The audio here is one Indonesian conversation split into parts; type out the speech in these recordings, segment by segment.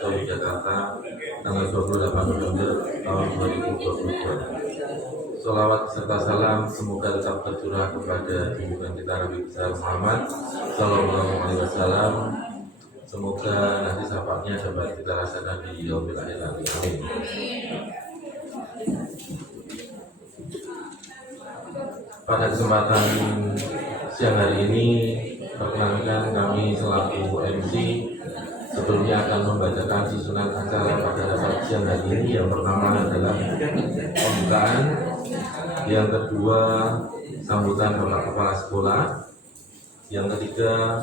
Joy Jakarta tanggal 28 November tahun 2022. Sholawat serta salam semoga tetap tercurah kepada junjungan kita Nabi besar Muhammad Sallallahu Alaihi Wasallam. Semoga nanti syafaatnya dapat kita rasakan di yaumil akhir nanti. Amin. Pada kesempatan siang hari ini, perkenankan kami selaku MC sebelumnya akan membacakan susunan acara pada rapat siang hari ini. Yang pertama adalah pembukaan, yang kedua sambutan Bapak Kepala Sekolah, yang ketiga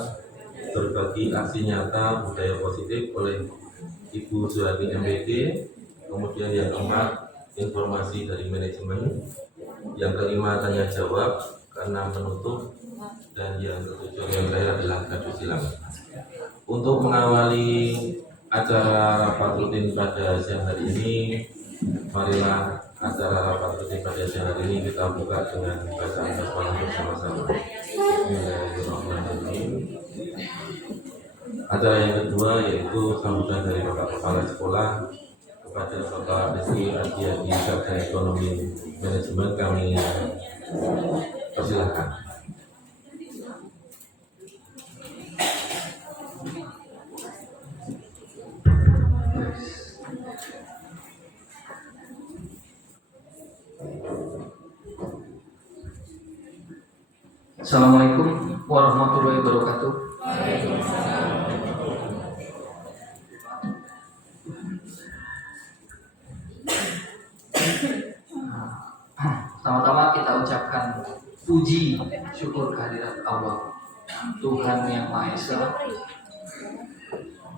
berbagi aksi nyata budaya positif oleh Ibu Suhati MPD, kemudian yang keempat informasi dari manajemen, yang kelima tanya jawab, keenam penutup, dan yang ketujuh yang terakhir adalah gadu silang. Untuk mengawali acara rapat rutin pada siang hari ini, marilah acara rapat rutin pada siang hari ini kita buka dengan bacaan basmalah bersama-sama. Bismillahirrahmanirrahim. Acara yang kedua yaitu sambutan dari Bapak Kepala Sekolah kepada Bapak Rizky Adiadi Sarjana Ekonomi Manajemen, kami persilahkan. Assalamualaikum warahmatullahi wabarakatuh. Pertama-tama kita ucapkan puji syukur kehadirat Allah, Tuhan yang Maha Esa,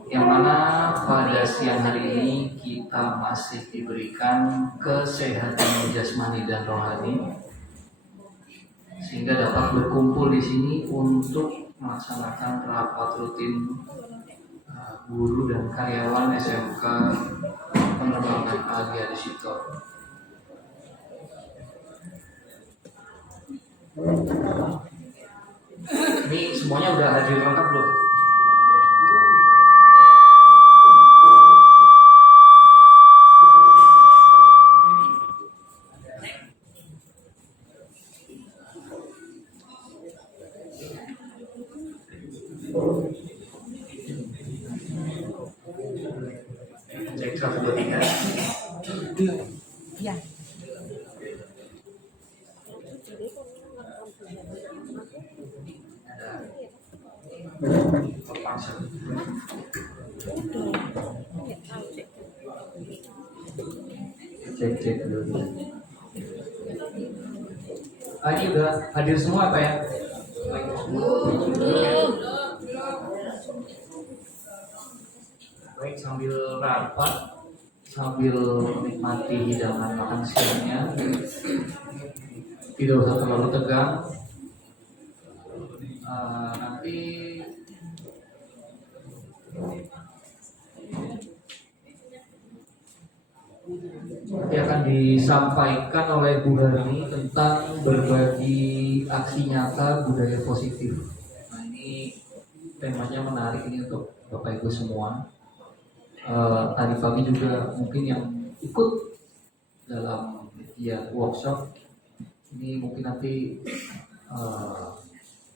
yang mana pada siang hari ini kita masih diberikan kesehatan jasmani dan rohani, sehingga dapat berkumpul di sini untuk melaksanakan rapat rutin guru dan karyawan SMK Penerbangan Agi Adisito. Ini semuanya udah hadir lengkap belum? Cek 1, 2, 3. Ya. Cek dulu. Ini udah hadir semua Pak ya? Baik, sambil rapat, sambil menikmati hidangan makan siangnya, tidak usah terlalu tegang. Nanti akan disampaikan oleh Bu Harni tentang berbagi aksi nyata budaya positif. Nah, ini temanya menarik ini untuk Bapak Ibu semua. Tadi pagi juga mungkin yang ikut dalam workshop ini mungkin nanti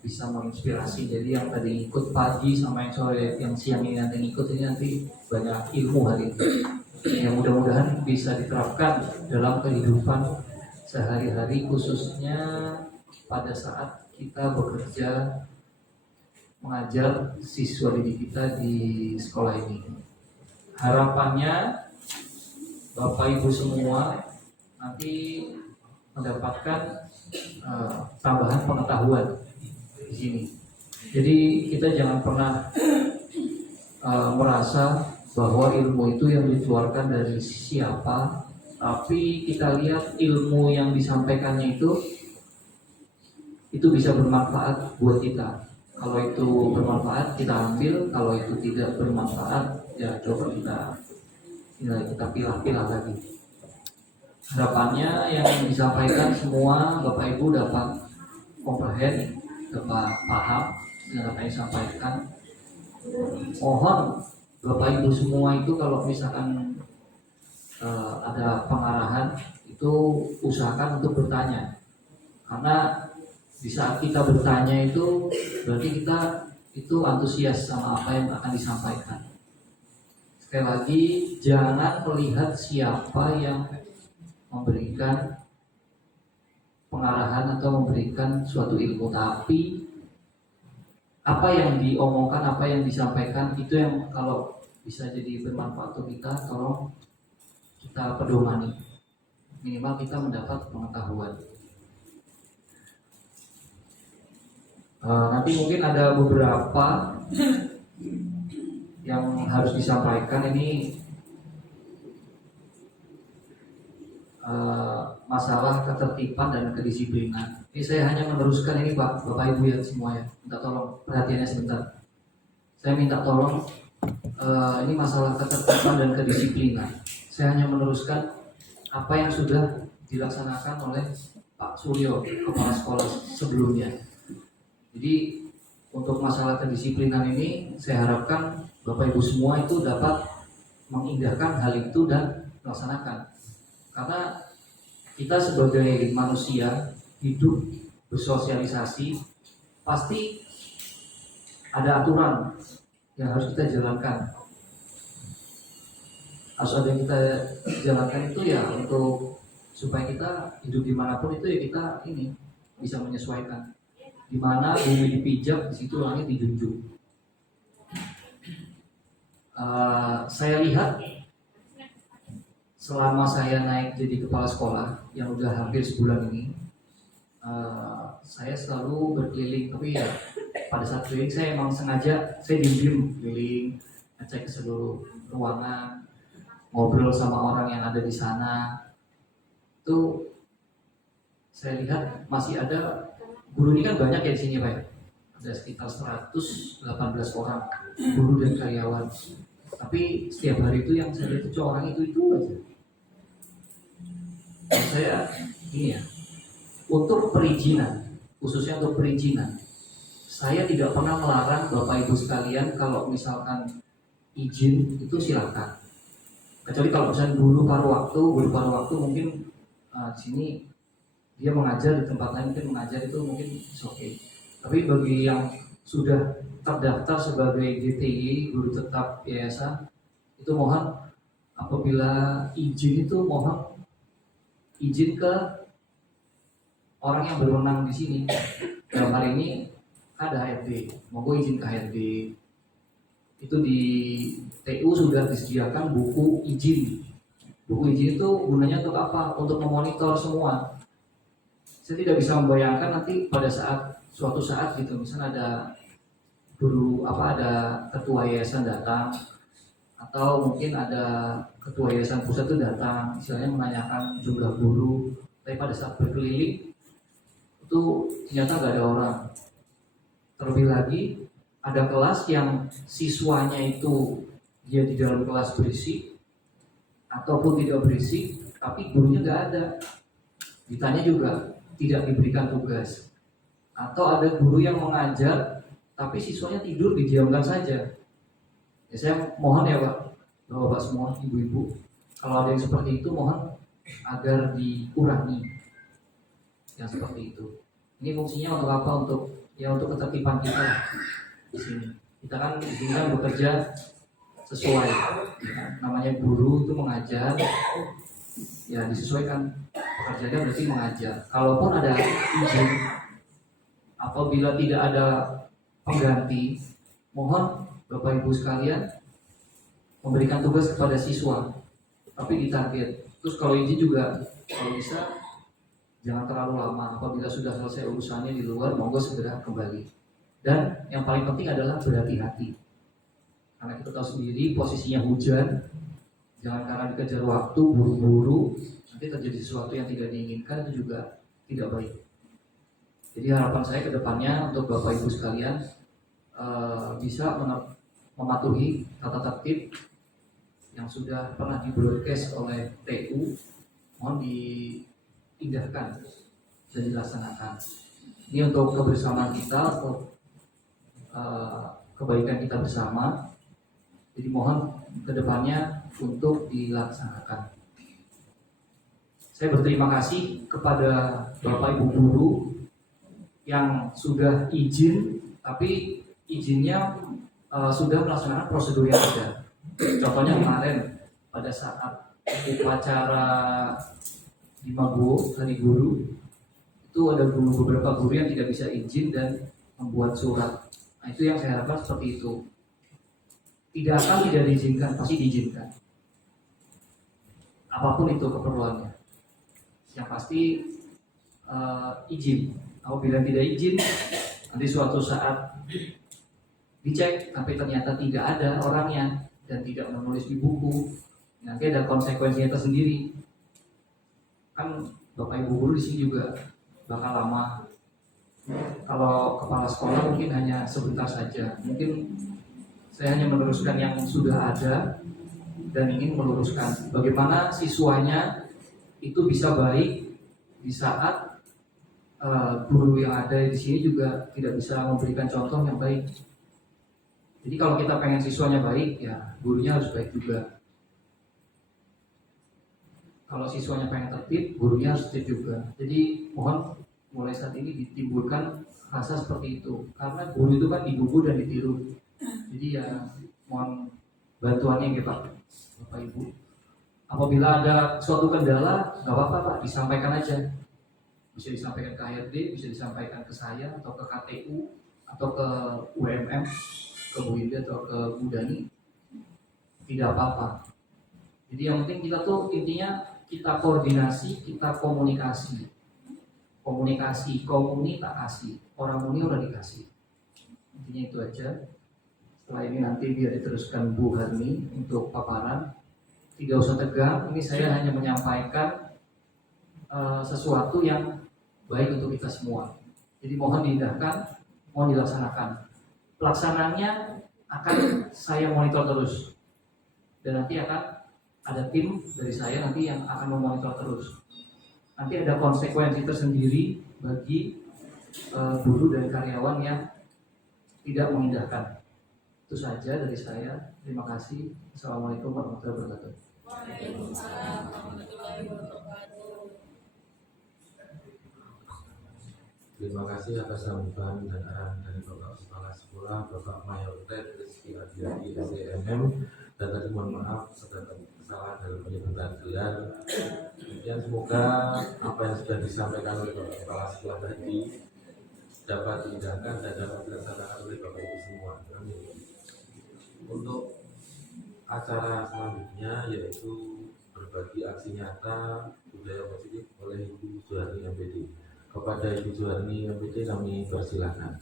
bisa menginspirasi. Jadi yang tadi ikut pagi sama yang sore, yang siang ini nanti ikut ini nanti banyak ilmu hari ini yang mudah-mudahan bisa diterapkan dalam kehidupan sehari-hari, khususnya pada saat kita bekerja mengajar siswa didik kita di sekolah ini. Harapannya Bapak Ibu semua nanti mendapatkan tambahan pengetahuan di sini. Jadi kita jangan pernah merasa bahwa ilmu itu yang dikeluarkan dari siapa, tapi kita lihat ilmu yang disampaikannya itu bisa bermanfaat buat kita. Kalau itu bermanfaat kita ambil, kalau itu tidak bermanfaat ya coba kita pilah-pilah lagi. Harapannya yang disampaikan semua Bapak Ibu dapat komprehend, dapat paham dengan apa yang disampaikan. Mohon Bapak Ibu semua itu kalau misalkan ada pengarahan itu usahakan untuk bertanya, karena di saat kita bertanya itu berarti kita itu antusias sama apa yang akan disampaikan. Sekali lagi, jangan melihat siapa yang memberikan pengarahan atau memberikan suatu ilmu, tapi apa yang diomongkan, apa yang disampaikan itu yang kalau bisa jadi bermanfaat untuk kita, tolong kita pedomani, minimal kita mendapat pengetahuan. Nanti mungkin ada beberapa yang harus disampaikan ini, masalah ketertiban dan kedisiplinan. Ini saya hanya meneruskan ini Pak, Bapak Ibu ya semua ya. Minta tolong perhatiannya sebentar. Saya minta tolong, ini masalah ketertiban dan kedisiplinan. Saya hanya meneruskan apa yang sudah dilaksanakan oleh Pak Suryo, kepala sekolah sebelumnya. Jadi untuk masalah kedisiplinan ini saya harapkan Bapak Ibu semua itu dapat mengindahkan hal itu dan melaksanakan. Karena kita sebagai manusia hidup bersosialisasi pasti ada aturan yang harus kita jalankan. Harus ada yang kita jalankan itu ya untuk supaya kita hidup dimanapun itu ya kita ini bisa menyesuaikan. Di mana bumi dipijak, di situ langit dijunjung. Saya lihat selama saya naik jadi kepala sekolah yang udah hampir sebulan ini, saya selalu berkeliling. Tapi ya pada saat keliling saya emang sengaja saya diem keliling, ngecek ke seluruh ruangan, ngobrol sama orang yang ada di sana. Itu saya lihat masih ada guru ini kan banyak ya di sini Pak. Ada sekitar 118 orang guru dan karyawan. Tapi setiap hari itu yang saya lihat itu orang itu aja. Saya ini ya, untuk perizinan, khususnya untuk perizinan, saya tidak pernah melarang Bapak Ibu sekalian kalau misalkan izin itu silakan. Kecuali kalau misalnya guru paruh waktu mungkin di sini dia mengajar di tempat lain mungkin mengajar itu mungkin oke. Tapi bagi yang sudah terdaftar sebagai GTI, guru tetap yayasan, itu mohon apabila izin itu mohon izin ke orang yang berwenang di sini. Dalam hari ini ada HRD, monggo izin ke HRD. Itu di TU sudah disediakan buku izin. Buku izin itu gunanya untuk apa? Untuk memonitor semua. Saya tidak bisa membayangkan nanti pada suatu saat gitu, misalnya ada guru ada ketua yayasan datang, atau mungkin ada ketua yayasan pusat itu datang, misalnya menanyakan jumlah guru, tapi pada saat berkeliling itu ternyata nggak ada orang. Terlebih lagi ada kelas yang siswanya itu dia di dalam kelas berisik ataupun tidak berisik, tapi gurunya nggak ada. Ditanya juga tidak diberikan tugas. Atau ada guru yang mengajar tapi siswanya tidur didiamkan saja. Ya, saya mohon ya Pak, Bapak semua, Ibu-ibu, kalau ada yang seperti itu mohon agar dikurangi yang seperti itu. Ini fungsinya untuk apa? Untuk ketertiban kita di sini. Kita kan di sini kan bekerja sesuai, ya, namanya guru itu mengajar, ya disesuaikan pekerjaannya berarti mengajar. Kalaupun ada izin, apabila tidak ada pengganti, mohon Bapak Ibu sekalian memberikan tugas kepada siswa, tapi ditarget. Terus kalau izin juga kalau bisa jangan terlalu lama. Apabila sudah selesai urusannya di luar, monggo segera kembali. Dan yang paling penting adalah berhati-hati, karena kita tahu sendiri posisinya hujan. Jangan karena dikejar waktu buru-buru nanti terjadi sesuatu yang tidak diinginkan, itu juga tidak baik. Jadi harapan saya ke depannya untuk Bapak Ibu sekalian bisa mematuhi tata tertib yang sudah pernah di-broadcast oleh TU, mohon diindahkan dan dilaksanakan. Ini untuk kebersamaan kita, untuk kebaikan kita bersama. Jadi mohon kedepannya untuk dilaksanakan. Saya berterima kasih kepada Bapak Ibu guru yang sudah izin, tapi izinnya sudah melaksanakan prosedur yang ada. Contohnya kemarin pada saat upacara di Maguwo Hari Guru itu ada beberapa guru yang tidak bisa izin dan membuat surat. Nah, itu yang saya harapkan seperti itu. Tidak akan tidak diizinkan, pasti diizinkan. Apapun itu keperluannya. Yang pasti izin. Apabila tidak izin, nanti suatu saat dicek tapi ternyata tidak ada orangnya dan tidak menulis di buku, nanti ada konsekuensinya tersendiri. Kan Bapak Ibu guru di sini juga bakal lama. Kalau kepala sekolah mungkin hanya sebentar saja. Mungkin saya hanya meneruskan yang sudah ada dan ingin meluruskan bagaimana siswanya itu bisa baik di saat guru yang ada di sini juga tidak bisa memberikan contoh yang baik. Jadi kalau kita pengen siswanya baik, ya gurunya harus baik juga. Kalau siswanya pengen tertib, gurunya harus tertib juga. Jadi mohon mulai saat ini ditimbulkan rasa seperti itu, karena guru itu kan digugu dan ditiru. Jadi ya mohon bantuannya ya Pak, Bapak Ibu. Apabila ada suatu kendala, nggak apa-apa Pak, disampaikan aja. Bisa disampaikan ke HRD, bisa disampaikan ke saya atau ke KTU atau ke UMM, ke Bu Ida atau ke Bu Dani. Tidak apa-apa. Jadi yang penting kita tuh intinya kita koordinasi, kita komunikasi. Komunikasi, komuni tak kasih. Orang muni udah dikasih. Intinya itu aja. Setelah ini nanti biar diteruskan Bu Harni untuk paparan. Tidak usah tegang, ini saya hanya menyampaikan sesuatu yang baik untuk kita semua. Jadi mohon diindahkan, mohon dilaksanakan. Pelaksananya akan saya monitor terus. Dan nanti akan ada tim dari saya nanti yang akan memonitor terus. Nanti ada konsekuensi tersendiri bagi guru dan karyawan yang tidak mengindahkan. Itu saja dari saya. Terima kasih. Assalamualaikum warahmatullahi wabarakatuh. Waalaikumsalam warahmatullahi wabarakatuh. Terima kasih atas sambutan dan arahan dari Bapak Kepala Sekolah, Bapak Mayor Ted Rizky Adiati SEMM, dan tadi mohon maaf terdapat kesalahan dalam penyebutan gelar. Kemudian semoga apa yang sudah disampaikan oleh Bapak Kepala Sekolah tadi dapat diindahkan dan dapat dilaksanakan oleh Bapak Ibu semua. Amin. Untuk acara selanjutnya yaitu berbagi aksi nyata budaya positif oleh Ibu Juharni MPD. Kepada Ibu Juharni MPD kami persilakan.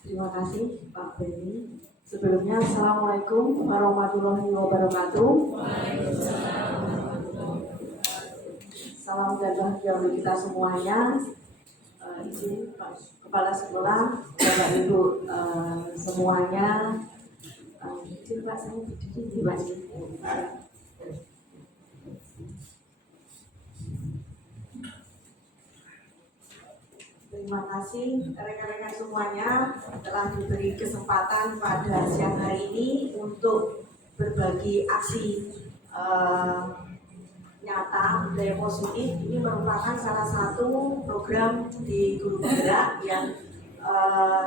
Terima kasih Pak Benny. Sebelumnya Assalamualaikum warahmatullahi wabarakatuh. Salam dan bahagia untuk kita semuanya. Izin Pak Kepala Sekolah, Bapak Ibu semuanya. Izin Pak, saya berdiri di Pak. Terima kasih rekan-rekan semuanya telah diberi kesempatan pada siang hari ini untuk berbagi aksi nyata budaya positif. Ini merupakan salah satu program di Guru Penggerak yang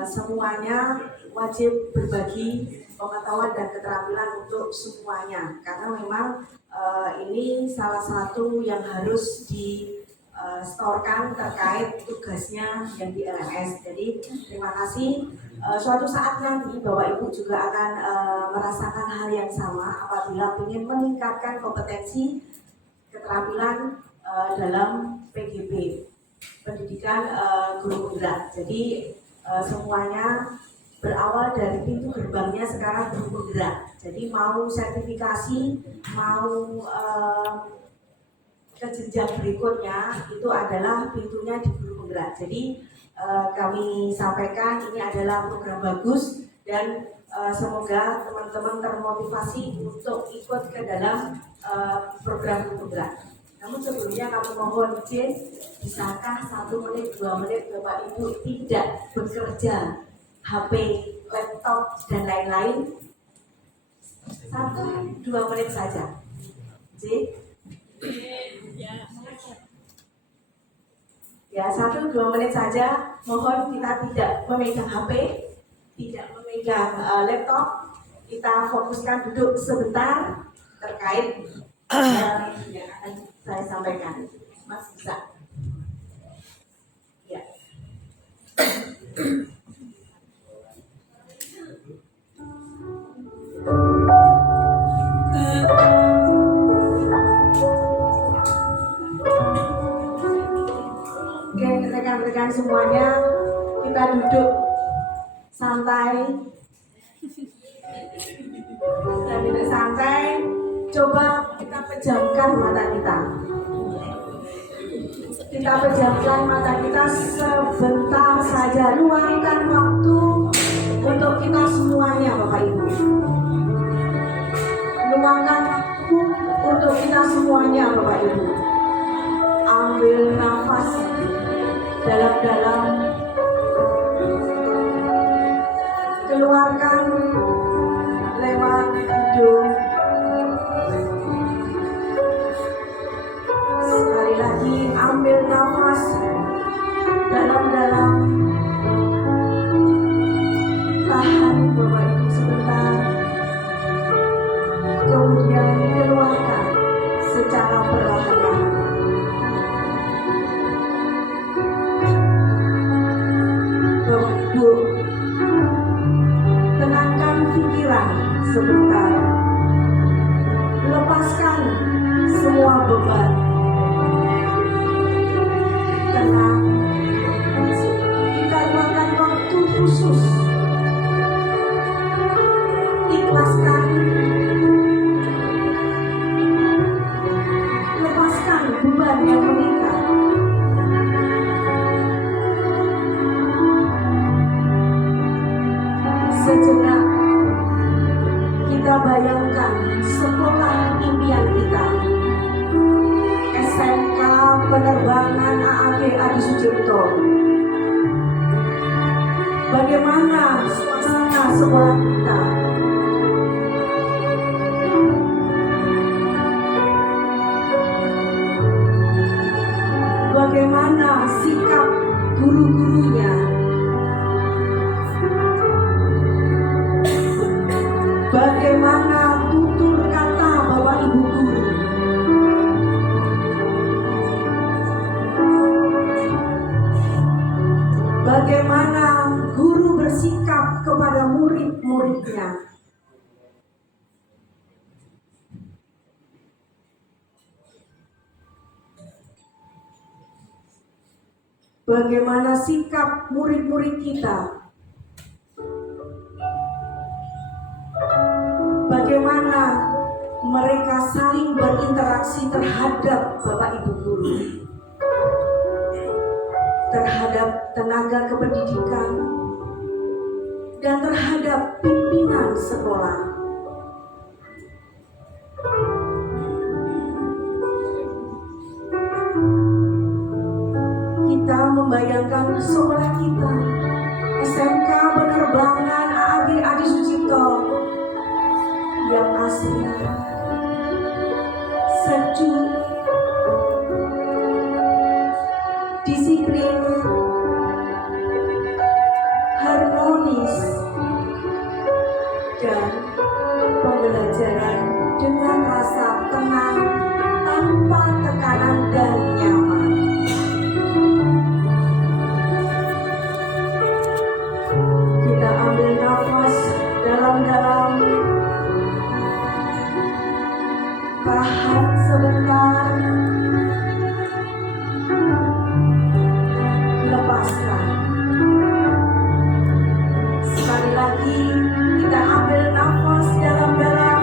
semuanya wajib berbagi pengetahuan dan keterampilan untuk semuanya, karena memang ini salah satu yang harus distorkan terkait tugasnya yang di LMS. Jadi terima kasih. Suatu saat nanti Bapak Ibu juga akan merasakan hal yang sama apabila ingin meningkatkan kompetensi keterampilan dalam PGP, pendidikan guru penggerak. Jadi semuanya berawal dari pintu gerbangnya sekarang guru penggerak. Jadi mau sertifikasi, mau ke jenjang berikutnya itu adalah pintunya di guru penggerak. Jadi kami sampaikan ini adalah program bagus dan semoga teman-teman termotivasi untuk ikut ke dalam program guru penggerak. Namun sebelumnya kami mohon izin, bisakah 1 menit, 2 menit Bapak Ibu tidak bekerja HP, laptop laptop dan lain-lain. 1-2 menit saja. J. Ya, 1-2 menit saja. Mohon kita tidak memegang HP, tidak memegang laptop. Kita fokuskan duduk sebentar terkait yang akan saya sampaikan. Mas bisa? Ya. Oke, rekan-rekan semuanya, kita duduk santai. Kita duduk santai. Coba kita pejamkan mata kita. Kita pejamkan mata kita sebentar saja. Luangkan waktu untuk kita semuanya, Bapak Ibu. Luangkan waktu untuk kita semuanya, Bapak Ibu. Ambil nafas dalam-dalam. Keluarkan lewat hidung. Sekali lagi, ambil nafas dalam-dalam. Tahan Bapak Ibu sebentar. Kemudian keluarkan secara perlahan-lahan. Bapak Ibu, tenangkan pikiran sebentar. Lepaskan semua beban. Tenang. Kita luangkan waktu khusus. Ikhlaskan. Lepaskan beban yang mengikat. Sejenak kita bayangkan sekolah impian kita, SMK Penerbangan AAG Adi Sucipto. Bagaimana suasana sekolah kita? Bagaimana sikap guru-gurunya? Bagaimana tutur kata Bapak Ibu guru? Bagaimana guru bersikap kepada murid-muridnya? Bagaimana sikap murid-murid kita? Bagaimana mereka saling berinteraksi terhadap Bapak Ibu guru, terhadap tenaga kependidikan, dan terhadap pimpinan sekolah. Kita membayangkan sekolah kita, SMK Penerbangan AAG Adi Sucipto, yang asli, sejuk, disiplin, harmonis, dan pembelajaran dengan rasa tenang tanpa tekanan dan nyaman. Kita ambil nafas dalam-dalam. Tahan sebentar. Lepaskan. Sekali lagi kita ambil nafas dalam-dalam.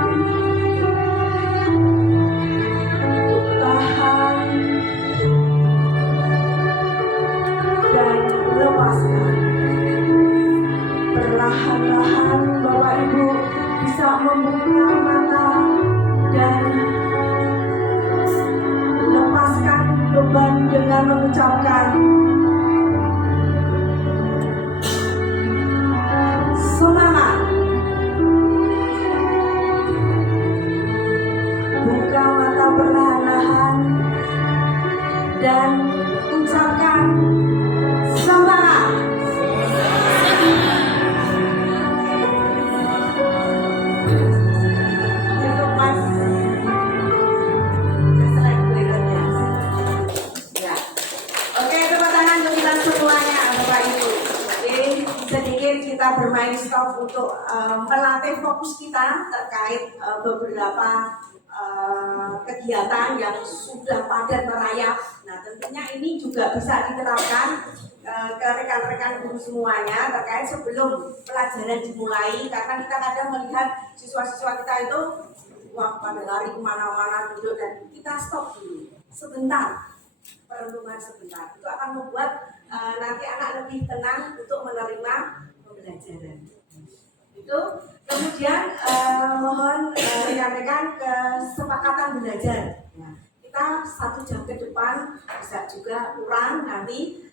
Tahan dan lepaskan. Perlahan-lahan Bapak Ibu bisa membuka mata dan lepaskan beban dengan mengucapkan semangat. dan ucapkan semangat. Cukup Mas. Slide berikutnya. Ya. Oke, tepuk tangan untuk kita semuanya, Bapak Ibu. Oke, sedikit kita bermain stop untuk melatih fokus kita terkait beberapa kegiatan yang sudah padat merayap. Nah, tentunya ini juga bisa diterapkan ke rekan-rekan guru semuanya terkait sebelum pelajaran dimulai, karena kita kadang melihat siswa-siswa kita itu wah pada lari kemana-mana duduk, dan kita stop dulu sebentar, perenungan sebentar. Itu akan membuat nanti anak lebih tenang untuk menerima pembelajaran. Itu kemudian mohon rekan-rekan kesepakatan belajar. Nah, kita 1 jam ke depan bisa juga kurang, nanti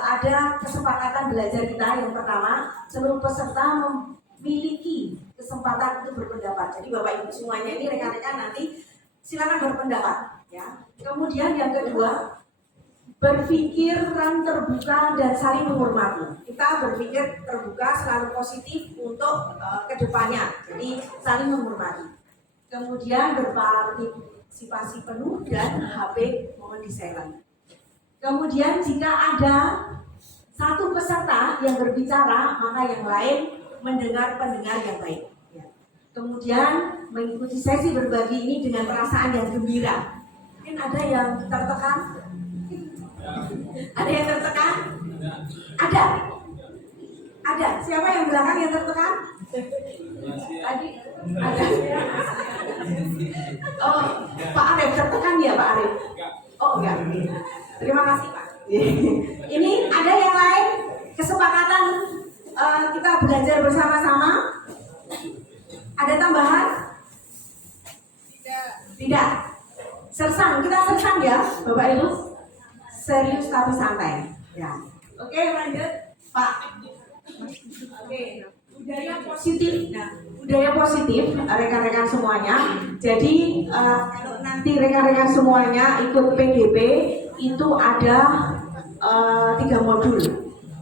ada kesepakatan belajar kita. Yang pertama, seluruh peserta memiliki kesempatan untuk berpendapat. Jadi Bapak Ibu semuanya ini rekan-rekan nanti silakan berpendapat ya. Kemudian yang kedua, berpikiran terbuka dan saling menghormati. Kita berpikir terbuka, selalu positif untuk kedepannya. Jadi saling menghormati. Kemudian berpartisipasi penuh dan HP mohon di silent. Kemudian jika ada satu peserta yang berbicara, maka yang lain mendengar pendengar yang baik. Ya. Kemudian mengikuti sesi berbagi ini dengan perasaan yang gembira. Mungkin ada yang tertekan? Ada yang tertekan? Ada? Ada? Siapa yang belakang yang tertekan? Tadi? Ada? Oh, Pak Arif tertekan ya Pak Arif? Oh enggak. Terima kasih Pak. Ini ada yang lain? Kesepakatan kita belajar bersama-sama? Ada tambahan? Tidak. Sersang, kita sersang ya Bapak Ibu? Serius tapi santai. Ya. Oke, lanjut Pak. Oke, budaya positif. Nah, budaya positif rekan-rekan semuanya. Jadi kalau nanti rekan-rekan semuanya ikut PGP itu ada 3 modul.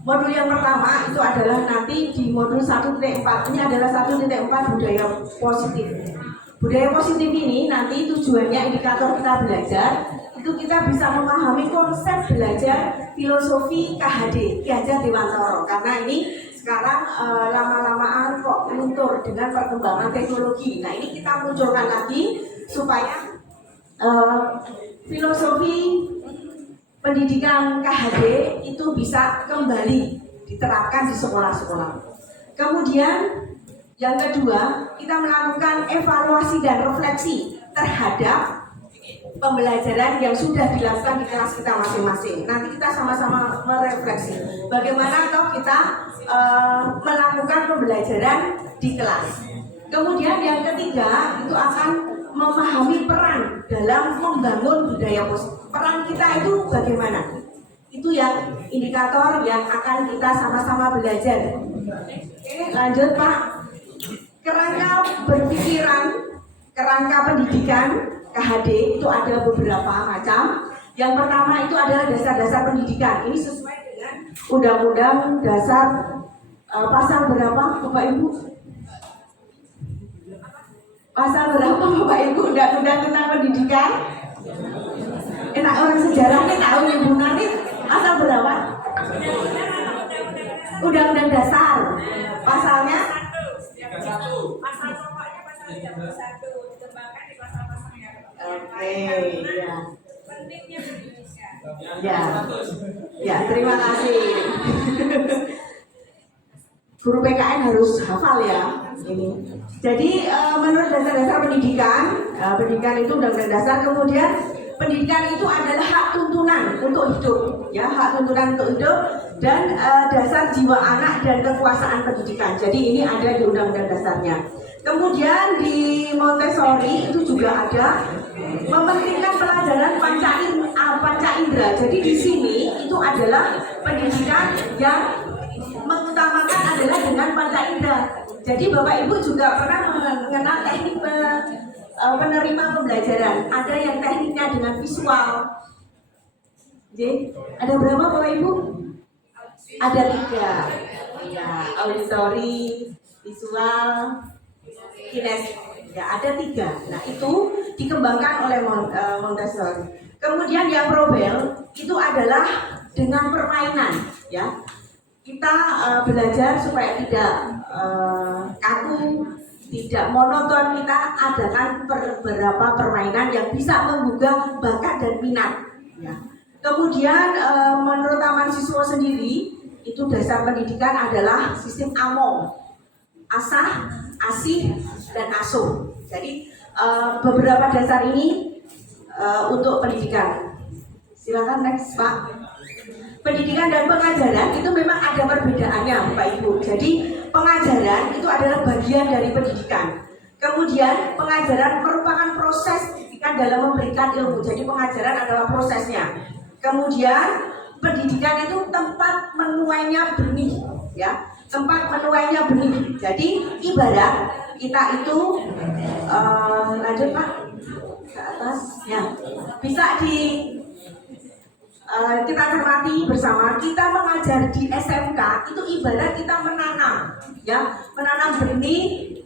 Modul yang pertama itu adalah nanti di modul 1.4. Ini adalah 1.4 budaya positif. Budaya positif ini nanti tujuannya indikator kita belajar itu kita bisa memahami konsep belajar filosofi KHD, Ki Hajar Dewantara. Karena ini sekarang lama-lamaan kok luntur dengan perkembangan teknologi. Nah, ini kita munculkan lagi supaya filosofi pendidikan KHD itu bisa kembali diterapkan di sekolah-sekolah. Kemudian yang kedua, kita melakukan evaluasi dan refleksi terhadap pembelajaran yang sudah dilakukan di kelas kita masing-masing. Nanti kita sama-sama merefleksi bagaimana toh kita melakukan pembelajaran di kelas. Kemudian yang ketiga itu akan memahami peran dalam membangun budaya positif. Peran kita itu bagaimana? Itu yang indikator yang akan kita sama-sama belajar. Oke, lanjut Pak. Kerangka berpikiran, kerangka pendidikan KHD itu ada beberapa macam. Yang pertama itu adalah dasar-dasar pendidikan. Ini sesuai dengan Undang-Undang Dasar pasal berapa Bapak Ibu? Pasal berapa Bapak Ibu Undang-Undang tentang pendidikan? Enak orang sejarahnya tahu nih Bu Nani. Pasal berapa? Undang-Undang Dasar. Pasalnya? Pasal pokoknya pasal 31 dikembangkan di pasal-pasal yang Oke, ya. pentingnya Indonesia. Ya, terima kasih. Guru PKN harus hafal ya ini. Jadi menurut dasar-dasar pendidikan, pendidikan itu undang-undang dasar. Kemudian pendidikan itu adalah hak tuntunan untuk hidup, ya, hak tuntunan untuk hidup dan dasar jiwa anak dan kekuasaan pendidikan. Jadi ini ada di undang-undang dasarnya. Kemudian di Montessori itu juga ada mementingkan pelajaran panca indera. Jadi di sini itu adalah pendidikan yang mengutamakan adalah dengan panca indera. Jadi Bapak Ibu juga pernah mengenal teknik penerima pembelajaran. Ada yang tekniknya dengan visual, J, ada berapa Bapak Ibu? Ada 3. Ya, auditory, visual, kinestetik. Ya, ada 3. Nah, itu dikembangkan oleh Montessori. Kemudian yang probel itu adalah dengan permainan, ya. Kita belajar supaya tidak kaku, tidak monoton. Kita adakan beberapa permainan yang bisa menggugah bakat dan minat, ya. Kemudian menurut Taman Siswa sendiri itu dasar pendidikan adalah sistem AMO, asah, asih, dan asuh. Jadi beberapa dasar ini untuk pendidikan. Silakan next Pak. Pendidikan dan pengajaran itu memang ada perbedaannya Bapak Ibu. Jadi pengajaran itu adalah bagian dari pendidikan. Kemudian pengajaran merupakan proses pendidikan dalam memberikan ilmu. Jadi pengajaran adalah prosesnya. Kemudian pendidikan itu tempat menuainya benih, ya, tempat menuainya benih. Jadi ibarat kita itu lanjut Pak ke atas, ya, bisa kita cermati bersama. Kita mengajar di SMK itu ibarat kita menanam, ya, menanam benih.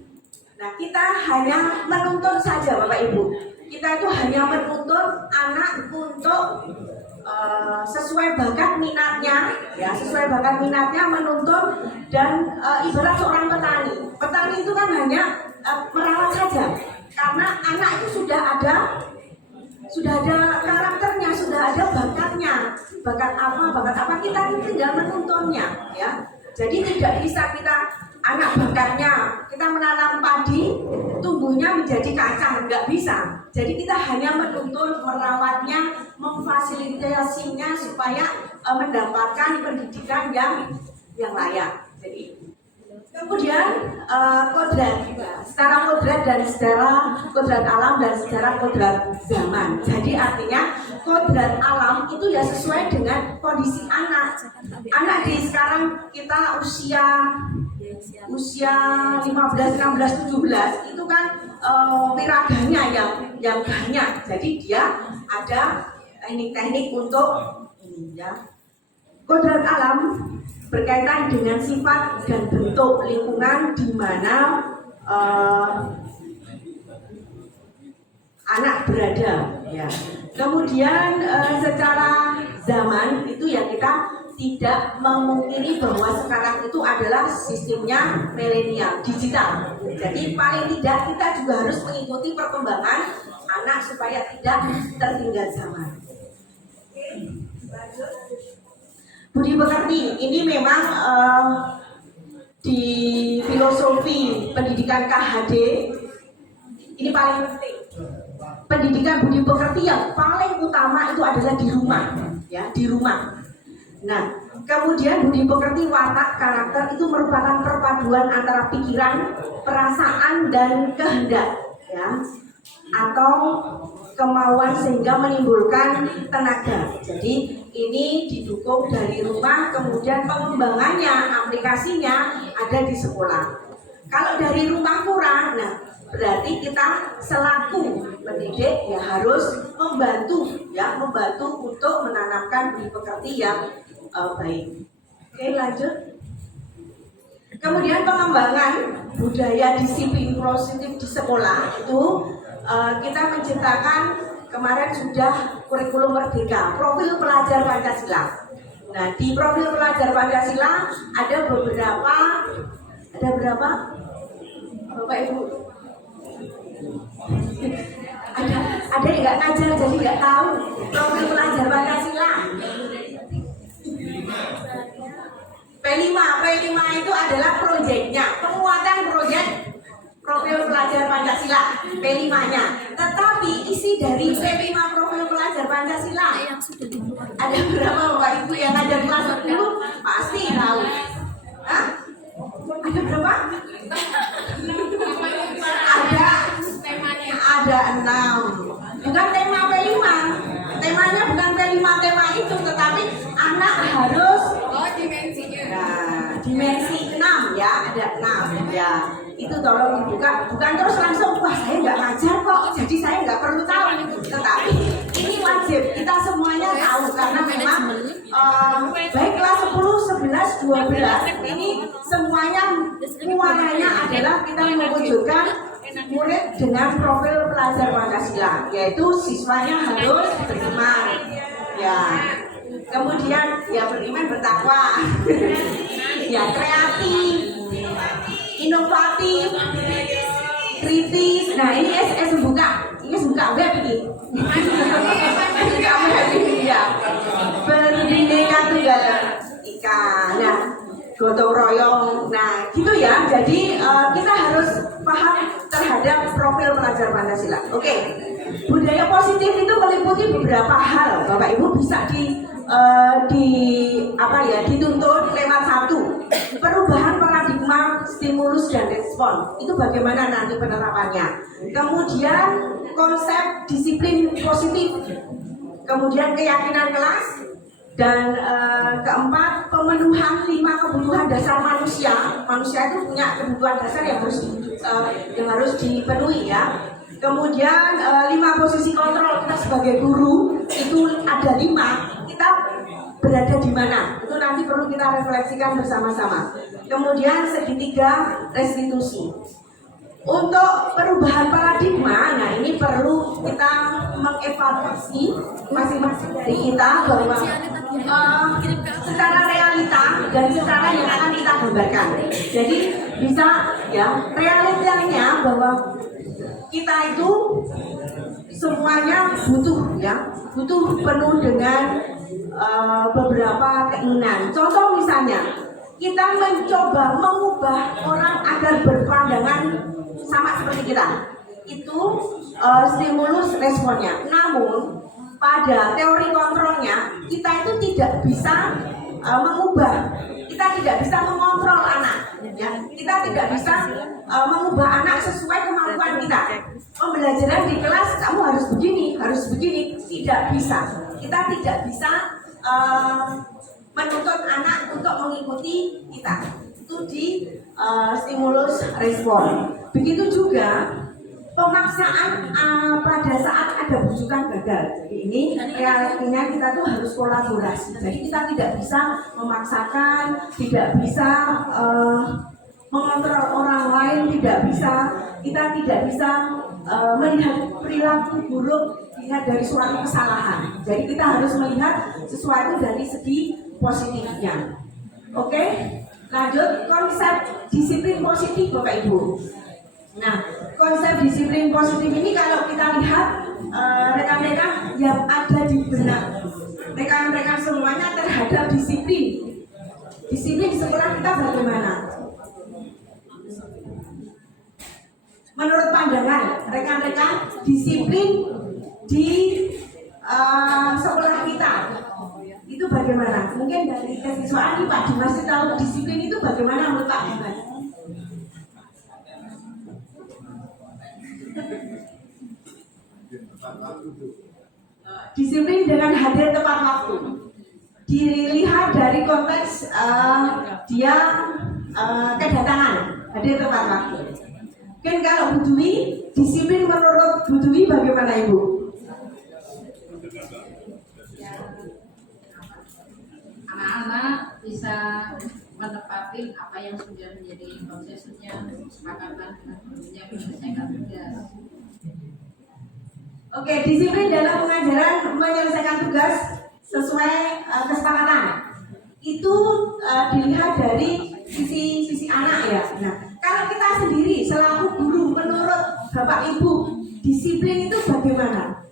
Nah, kita hanya menuntun saja Bapak Ibu. Kita itu hanya menuntun anak untuk sesuai bakat minatnya, ya, sesuai bakat minatnya menuntun. Dan ibarat seorang petani. Petani itu kan hanya merawat saja, karena anak itu sudah ada karakternya, sudah ada bakatnya. Bakat apa kita tinggal menuntunnya, ya. Jadi tidak bisa kita anak bakatnya kita menanam padi, tumbuhnya menjadi kacang, nggak bisa. Jadi kita hanya menuntun, merawatnya, memfasilitasinya supaya mendapatkan pendidikan yang layak. Jadi kemudian kodrat, secara kodrat dan secara kodrat alam dan secara kodrat zaman. Jadi artinya kodrat alam itu ya sesuai dengan kondisi anak. Anak di sekarang kita usia 15, 16, 17 itu kan wiraganya yang banyak. Jadi dia ada teknik-teknik untuk ini, ya. Kodrat alam berkaitan dengan sifat dan bentuk lingkungan di mana anak berada, ya. Kemudian secara zaman itu ya kita tidak memungkiri bahwa sekarang itu adalah sistemnya milenial, digital. Jadi paling tidak kita juga harus mengikuti perkembangan anak supaya tidak tertinggal zaman. Budi pekerti ini memang di filosofi pendidikan KHD ini paling penting. Pendidikan budi pekerti yang paling utama itu adalah di rumah, ya, di rumah. Nah, kemudian budi pekerti watak karakter itu merupakan perpaduan antara pikiran, perasaan dan kehendak, ya, atau kemauan sehingga menimbulkan tenaga. Jadi ini didukung dari rumah, kemudian pengembangannya, aplikasinya ada di sekolah. Kalau dari rumah kurang, nah berarti kita selaku pendidik ya harus membantu untuk menanamkan budi pekerti yang baik. Oke, lanjut. Kemudian pengembangan budaya disiplin positif di sekolah itu kita menciptakan kemarin sudah kurikulum merdeka, profil pelajar Pancasila. Nah, di profil pelajar Pancasila ada berapa Bapak Ibu? ada yang nggak ngajar jadi nggak tahu profil pelajar Pancasila. P5 itu adalah proyeknya, penguatan proyek profil pelajar Pancasila, P5-nya. Tetapi isi dari P5 profil pelajar Pancasila ada berapa Bapak Ibu yang ngajar kelas 10 pasti tahu. Hah? Ada berapa? Ada 6. Bukan tema P5. Temanya bukan P5 tema itu, tetapi anak harus dimensinya. Nah, dimensi 6 ya, ada 6 ya. Itu tolong dibuka, bukan terus langsung wah saya nggak ngajar kok, jadi saya nggak perlu tahu. Tetapi ini wajib kita semuanya tahu karena 12 ini semuanya muaranya adalah kita mewujudkan murid dengan profil pelajar Pancasila, yaitu siswanya harus beriman, ya, kemudian ya beriman bertakwa, ya kreatif, inovatif, kritis. Nah ini buka web ini. Buka web ini ya. Berbineka tunggal ika. Nah, gotong royong. Nah, gitu ya. Jadi kita harus paham terhadap profil pelajar Pancasila. Oke. Budaya positif itu meliputi beberapa hal. Bapak Ibu bisa dituntut lewat satu, perubahan paradigma stimulus dan respon. Itu bagaimana nanti penerapannya. Kemudian konsep disiplin positif, kemudian keyakinan kelas, dan keempat pemenuhan 5 kebutuhan dasar manusia. Manusia itu punya kebutuhan dasar yang harus dipenuhi ya. Kemudian 5 posisi kontrol kita sebagai guru itu ada 5. Kita berada di mana? Itu nanti perlu kita refleksikan bersama-sama. Kemudian segitiga restitusi. Untuk perubahan paradigma, nah ini perlu kita mengevaluasi masing-masing dari kita bahwa secara realita dan secara yang akan kita gambarkan. Jadi bisa ya realitanya bahwa kita itu semuanya butuh penuh dengan beberapa keinginan. Contoh misalnya kita mencoba mengubah orang agar berpandangan sama seperti kita, itu stimulus responnya. Namun pada teori kontrolnya kita itu tidak bisa mengubah, kita tidak bisa mengontrol anak, ya. Kita tidak bisa mengubah anak sesuai kemampuan kita. Pembelajaran di kelas kamu harus begini, tidak bisa. Kita tidak bisa menuntut anak untuk mengikuti kita. Itu di stimulus respon. Begitu juga pemaksaan pada saat ada bujukan gagal. Jadi ini realitinya kita tuh harus kolaborasi. Jadi kita tidak bisa memaksakan, tidak bisa mengontrol orang lain, kita tidak bisa melihat perilaku buruk dilihat dari suatu kesalahan. Jadi kita harus melihat sesuatu dari segi positifnya. Oke, lanjut konsep disiplin positif Bapak Ibu. Nah, konsep disiplin positif ini kalau kita lihat rekan-rekan yang ada di benak rekan-rekan semuanya terhadap disiplin di sekolah kita bagaimana? Menurut pandangan rekan-rekan disiplin di sekolah kita itu bagaimana? Mungkin dari kesiswaan nih Pak Dimas tahu disiplin itu bagaimana menurut Pak Dimas? Disiplin dengan hadir tepat waktu. Dilihat dari konteks dia kedatangan, hadir tepat waktu. Mungkin kalau Bu Dwi, disiplin menurut Bu Dwi bagaimana Ibu? Anak-anak bisa menepati apa yang sudah menjadi konsensusnya, kesepakatan dengan gurunya menyelesaikan tugas. Oke, disiplin dalam pengajaran menyelesaikan tugas sesuai kesepakatan. Itu dilihat dari sisi anak ya. Nah, kalau kita sendiri selaku guru menurut Bapak Ibu, disiplin itu bagaimana?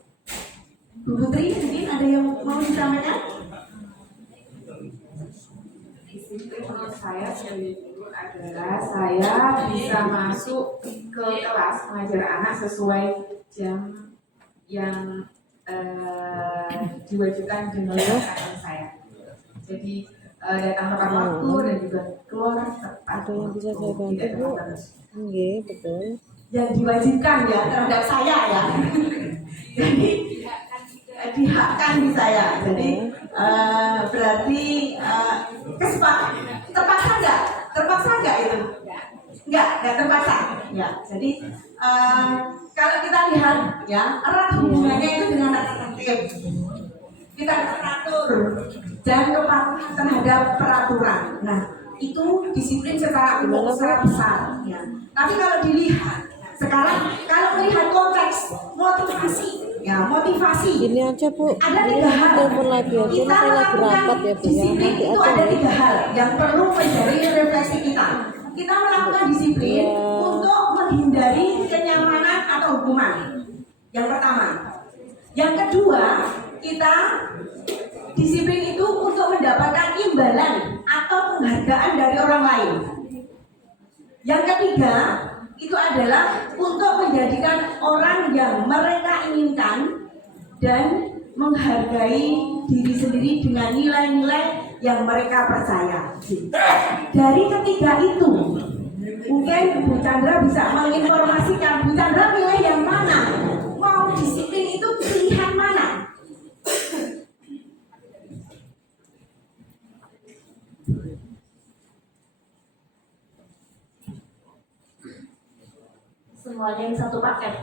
Bu Putri, mungkin ada yang mau disampaikan? Disiplin menurut saya sebagai guru adalah saya bisa masuk ke kelas mengajar anak sesuai jam yang diwajibkan dengan anak saya. Jadi datang tepat waktu dan juga keluar tepat. Ada yang bisa saya bantu Bu? Iya betul. Yang diwajibkan ya terhadap saya ya. Jadi dihakkan di saya. Jadi berarti terpaksa nggak itu? Nggak terpaksa. Ya. Jadi kalau kita lihat ya erat hubungannya itu dengan tata tertib. Kita teratur dan kepatuhan terhadap peraturan. Nah, itu disiplin secara umum, secara besar. Ya. Tapi kalau dilihat sekarang, kalau melihat konteks motivasi, ya motivasi. Gini aja Bu, Ada ini 3 hal. telepon lagi aja, Kita saya lagi rapat melakukan ya Bu ya. disiplin Nanti itu aja ada ya. 3 hal yang perlu menjadi refleksi kita. Kita melakukan disiplin Ya. untuk menghindari kenyamanan atau hukuman. Yang pertama. Yang kedua, kita disiplin itu untuk mendapatkan imbalan atau penghargaan dari orang lain. Yang ketiga, itu adalah untuk menjadikan orang yang mereka inginkan dan menghargai diri sendiri dengan nilai-nilai yang mereka percaya. Dari ketiga itu, mungkin Bu Chandra bisa menginformasikan, Bu Chandra pilih yang mana? Mau disiplin itu pilihan mana? Semuanya yang satu paket.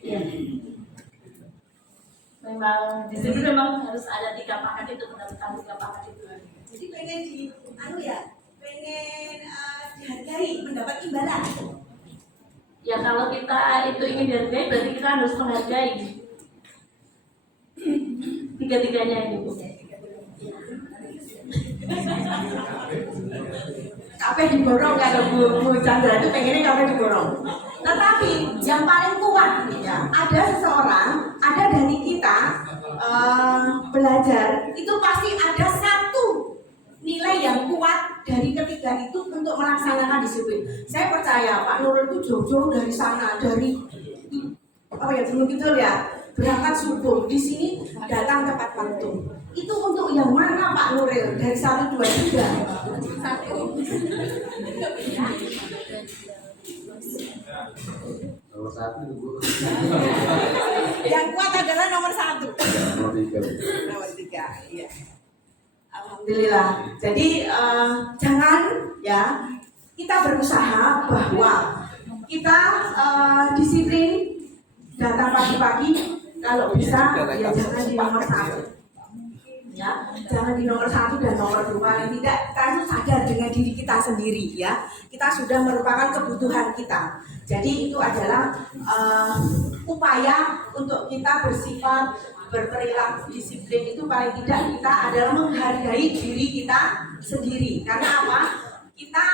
Iya. Memang di sini memang harus ada 3 paket itu, mendapatkan 3 paket itu. Jadi pengen pengen dihargai, mendapat imbalan. Ya kalau kita itu ingin dihargai, berarti kita harus menghargai 3-tiganya ini Bu. Kafe diborong kalau Bu Chandra itu pengennya kafe diborong. Tetapi yang paling kuat ya, ada seseorang, ada dari kita belajar itu pasti ada satu nilai yang kuat dari ketiga itu untuk melaksanakan disiplin. Saya percaya Pak Nurul itu jauh-jauh dari sana, dari Gunung Kidul ya, berangkat subuh di sini datang tepat waktu. Itu untuk yang mana Pak Nuril? Dari 1, 2, 3. Nomor 1 Bu. Yang kuat adalah nomor 1. Nomor 3. Nomor 3, iya. Alhamdulillah. Jadi jangan ya, kita berusaha bahwa kita disiplin, datang pagi-pagi, kalau bisa ya jangan di nomor 1. Ya, jangan di nomor 1 dan nomor 2. Paling tidak kita harus sadar dengan diri kita sendiri ya. Kita sudah merupakan kebutuhan kita. Jadi itu adalah upaya untuk kita bersifat berperilaku disiplin itu paling tidak kita adalah menghargai diri kita sendiri. Karena apa? Kita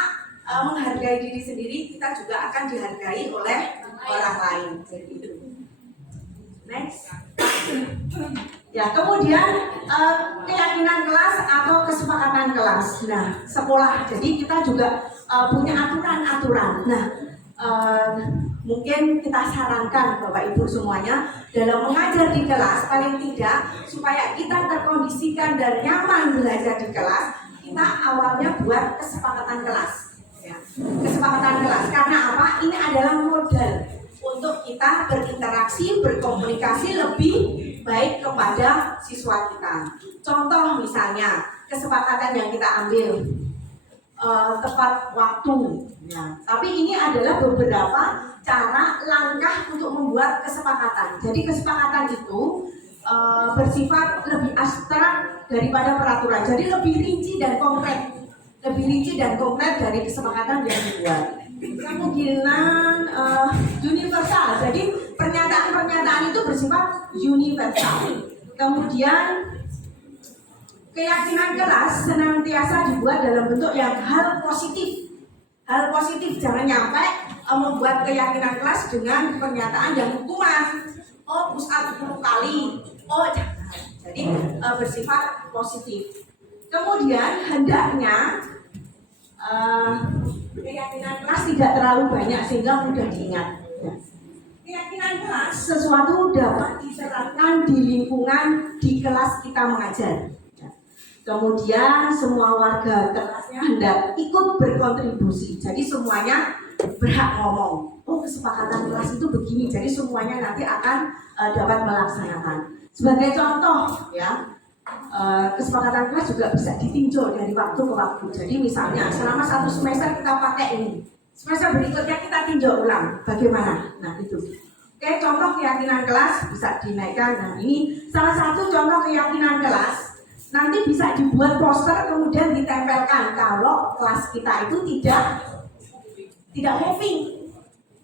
menghargai diri sendiri, kita juga akan dihargai oleh orang lain. Jadi itu. Next. Ya, kemudian keyakinan kelas atau kesepakatan kelas. Nah, sekolah. Jadi kita juga punya aturan-aturan. Nah, mungkin kita sarankan Bapak Ibu semuanya dalam mengajar di kelas paling tidak supaya kita terkondisikan dan nyaman belajar di kelas, kita awalnya buat kesepakatan kelas. Ya, kesepakatan kelas. Karena apa? Ini adalah modal untuk kita berinteraksi, berkomunikasi lebih baik kepada siswa kita. Contoh misalnya kesepakatan yang kita ambil tepat waktu. Ya. Tapi ini adalah beberapa cara langkah untuk membuat kesepakatan. Jadi kesepakatan itu bersifat lebih abstrak daripada peraturan. Jadi lebih rinci dan konkret. Lebih rinci dan konkret dari kesepakatan yang dibuat. Kemungkinan universal. Jadi pernyataan-pernyataan itu bersifat universal. Kemudian keyakinan kelas senantiasa dibuat dalam bentuk yang hal positif. Hal positif, jangan nyampe membuat keyakinan kelas dengan pernyataan yang hukuman. Oh, push up 10 kali. Oh, jangan. Jadi bersifat positif. Kemudian hendaknya keyakinan kelas tidak terlalu banyak sehingga mudah diingat. Keyakinan kelas sesuatu dapat diterapkan di lingkungan di kelas kita mengajar. Kemudian semua warga kelasnya hendak ikut berkontribusi. Jadi semuanya berhak ngomong. Oh, kesepakatan kelas itu begini. Jadi semuanya nanti akan dapat melaksanakan. Sebagai contoh, ya, kesepakatan kelas juga bisa ditinjau dari waktu ke waktu. Jadi misalnya selama 1 semester kita pakai ini, semester berikutnya kita tinjau ulang. Bagaimana? Nah itu. Oke, contoh keyakinan kelas bisa dinaikkan. Nah ini salah satu contoh keyakinan kelas Nanti bisa dibuat poster kemudian ditempelkan kalau kelas kita itu tidak moving.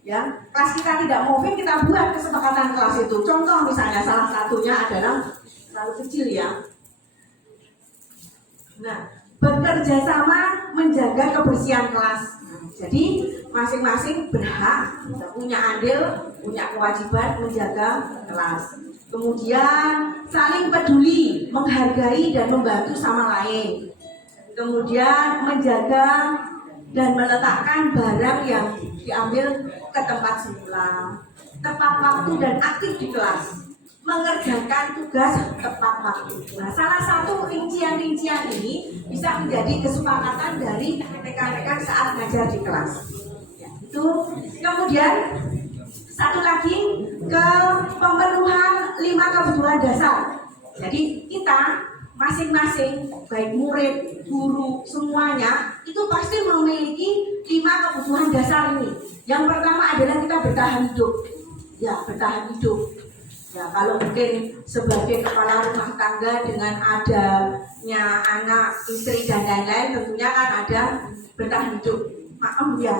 Ya, kelas kita tidak moving, kita buat kesepakatan kelas itu. Contoh misalnya salah satunya adalah terlalu kecil ya. Nah, bekerja sama menjaga kebersihan kelas. Jadi masing-masing berhak, punya andil, punya kewajiban menjaga kelas. Kemudian saling peduli, menghargai dan membantu sama lain. Kemudian menjaga dan meletakkan barang yang diambil ke tempat semula, tepat waktu dan aktif di kelas, mengerjakan tugas tepat waktu. Nah, salah satu rincian-rincian ini bisa menjadi kesepakatan dari rekan-rekan saat ngajar di kelas. Ya, itu. Kemudian satu lagi ke pemenuhan 5 kebutuhan dasar. Jadi kita masing-masing, baik murid, guru, semuanya itu pasti memiliki 5 kebutuhan dasar ini. Yang pertama adalah kita bertahan hidup. Ya, bertahan hidup. Ya, kalau mungkin sebagai kepala rumah tangga dengan adanya anak, istri dan lain-lain, tentunya kan ada bertahan hidup. Makan ya,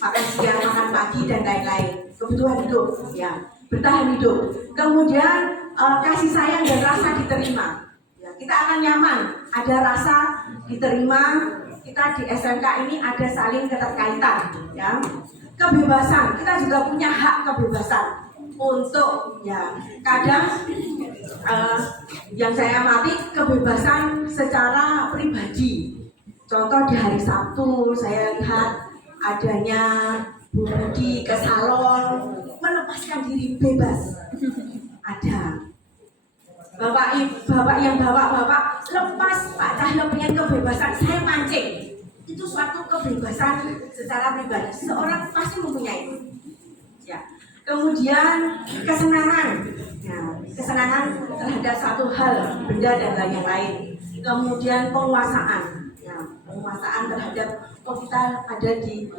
makan siang, makan pagi dan lain-lain. Kebutuhan hidup, ya, bertahan hidup. Kemudian kasih sayang dan rasa diterima. Ya, kita akan nyaman, ada rasa diterima. Kita di SMK ini ada saling keterkaitan, ya. Kebebasan, kita juga punya hak kebebasan untuk, ya, kadang yang saya amati kebebasan secara pribadi. Contoh di hari Sabtu saya lihat adanya Bu Budi ke salon melepaskan diri bebas. Ada bapak yang bapak lepas Pak Cahyo pengen kebebasan, saya mancing. Itu suatu kebebasan secara pribadi. Seorang pasti mempunyai itu. Ya. Kemudian kesenangan, ya, kesenangan terhadap satu hal, benda dan lain-lain. Kemudian penguasaan, ya, penguasaan terhadap kita ada di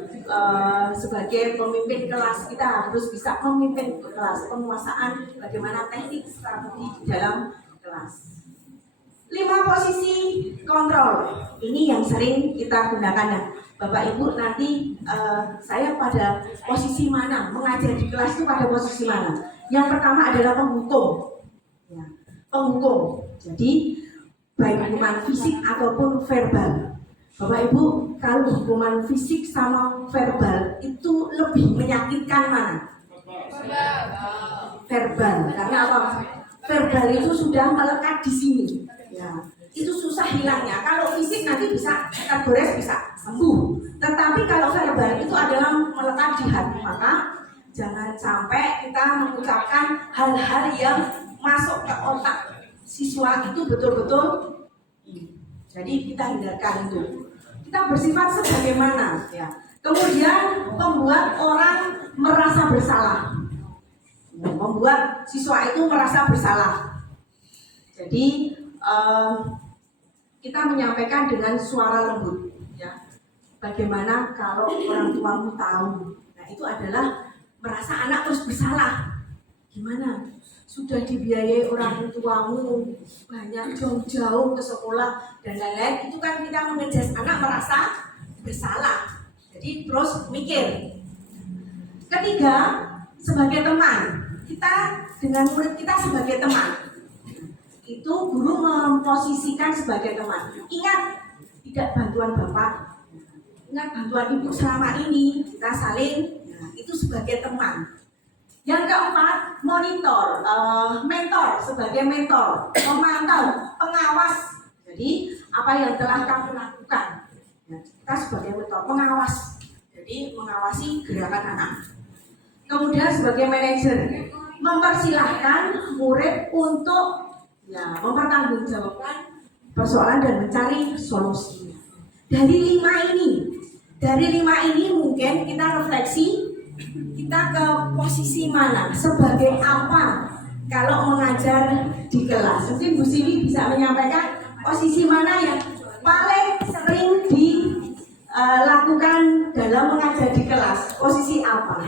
sebagai pemimpin kelas, kita harus bisa memimpin kelas. Penguasaan bagaimana teknik strategi di dalam kelas. 5 posisi kontrol ini yang sering kita gunakan. Nah, Bapak Ibu nanti saya pada posisi mana, mengajar di kelas itu pada posisi mana? Yang pertama adalah penghukum, ya, penghukum. Jadi baik hukuman fisik ataupun verbal. Bapak Ibu, kalau hukuman fisik sama verbal itu lebih menyakitkan mana? Verbal, karena apa? Verbal itu sudah melekat di sini. Ya, itu susah hilangnya. Kalau fisik nanti bisa tergores, bisa sembuh. Tetapi kalau verbal itu adalah melekat di hati, maka jangan sampai kita mengucapkan hal-hal yang masuk ke otak siswa itu betul-betul. Jadi kita hindarkan itu. Kita bersifat sebagaimana, ya. Kemudian membuat orang merasa bersalah, membuat siswa itu merasa bersalah. Jadi kita menyampaikan dengan suara lembut, ya. Bagaimana kalau orang tuamu tahu? Nah, itu adalah merasa anak terus bersalah. Gimana? Sudah dibiayai orang tuamu banyak jauh-jauh ke sekolah dan lain-lain, itu kan kita mengejas anak merasa bersalah. Jadi terus mikir. Ketiga, sebagai teman, kita dengan murid kita sebagai teman. Itu guru memposisikan sebagai teman. Ingat, tidak bantuan bapak, ingat bantuan ibu selama ini, kita saling, nah, itu sebagai teman. Yang keempat, monitor, mentor, sebagai mentor, memantau, pengawas. Jadi apa yang telah kamu lakukan, ya, kita sebagai mentor, pengawas. Jadi mengawasi gerakan anak. Kemudian sebagai manajer, mempersilahkan murid untuk, ya, mempertanggungjawabkan persoalan dan mencari solusi. Dari 5 ini mungkin kita refleksi, kita ke posisi mana, sebagai apa kalau mengajar di kelas. Mungkin Bu Siwi bisa menyampaikan posisi mana yang paling sering dilakukan dalam mengajar di kelas, posisi apa?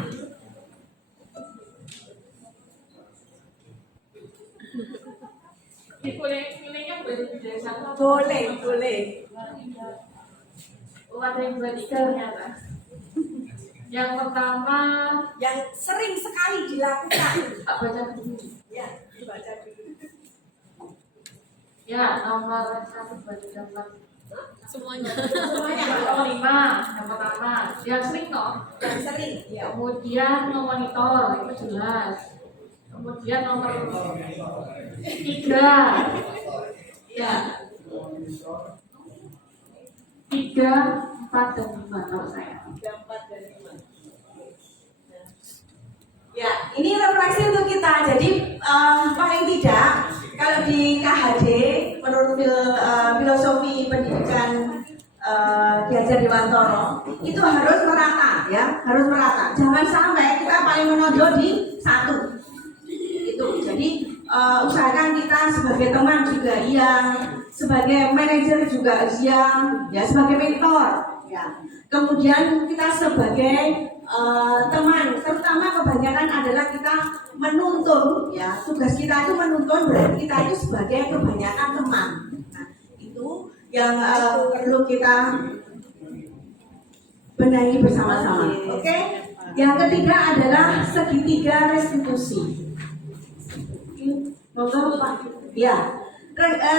Pilihnya dari satu. Boleh. Oh, ada yang dua tiga ternyata. Yang pertama, Yang sering sekali dilakukan. tak baca dulu. Ya, dibaca dulu. Ya, nomor 1 baca gambar. Semuanya. Semuanya. Nomor 5, yang pertama, yang sering toh. Yang sering. Ya. Kemudian memonitor, itu jelas. Kemudian nomor 3, Ya. 3, 4, dan 5 kalau saya. 3, 4, dan 5. Ya, ini refleksi untuk kita. Jadi paling tidak kalau di KHD menurut filosofi pendidikan Ki Hajar Dewantara itu harus merata, ya, harus merata. Jangan sampai kita paling menonjol di 1. Itu. Jadi usahakan kita sebagai teman juga yang, sebagai manajer juga yang, ya sebagai mentor, ya. Kemudian kita sebagai teman, terutama kebanyakan adalah kita menuntun, ya, tugas kita itu menuntun, berarti kita itu sebagai kebanyakan teman. Nah, itu yang perlu kita benahi bersama-sama. Oke? Yang ketiga adalah segitiga restitusi. Monggo Pak. Ya.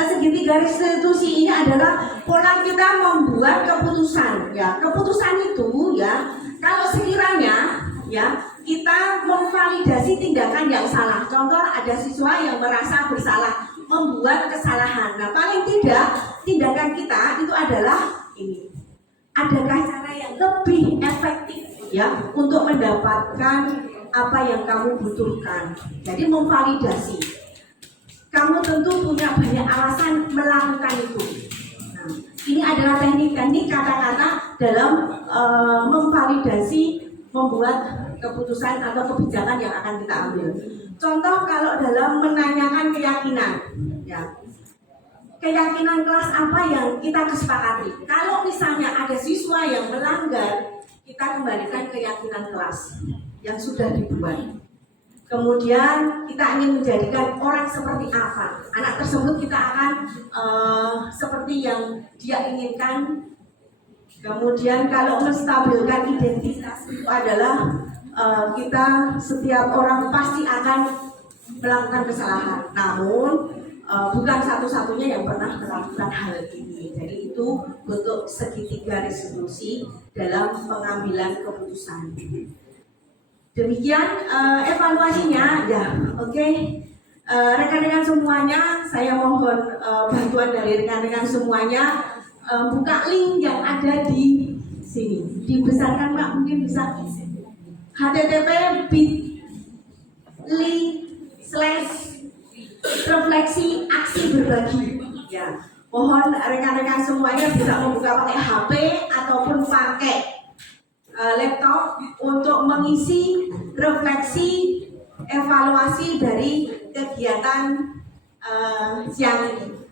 Segitiga restitusi ini adalah pola kita membuat keputusan, ya. Keputusan itu, ya, kalau sekiranya, ya, kita memvalidasi tindakan yang salah. Contoh, ada siswa yang merasa bersalah, membuat kesalahan. Nah, paling tidak tindakan kita itu adalah ini. Adakah cara yang lebih efektif, ya, untuk mendapatkan apa yang kamu butuhkan? Jadi memvalidasi. Kamu tentu punya banyak alasan melakukan itu. Nah, ini adalah teknik-teknik kata-kata dalam memvalidasi, membuat keputusan atau kebijakan yang akan kita ambil. Contoh kalau dalam menanyakan keyakinan, ya, keyakinan kelas apa yang kita kesepakati. Kalau misalnya ada siswa yang melanggar, kita kembalikan keyakinan kelas yang sudah dibuat. Kemudian kita ingin menjadikan orang seperti apa. Anak tersebut kita akan seperti yang dia inginkan. Kemudian kalau menstabilkan identitas itu adalah kita, setiap orang pasti akan melakukan kesalahan. Namun bukan satu-satunya yang pernah melakukan hal ini. Jadi itu bentuk segitiga restitusi dalam pengambilan keputusan. Demikian evaluasinya, ya, oke. Rekan-rekan semuanya, saya mohon bantuan dari rekan-rekan semuanya, buka link yang ada di sini. Dibesarkan Pak, mungkin bisa. http://refleksi aksi berbagi. Ya, mohon rekan-rekan semuanya bisa membuka pakai HP ataupun pakai laptop untuk mengisi refleksi evaluasi dari kegiatan siang ini.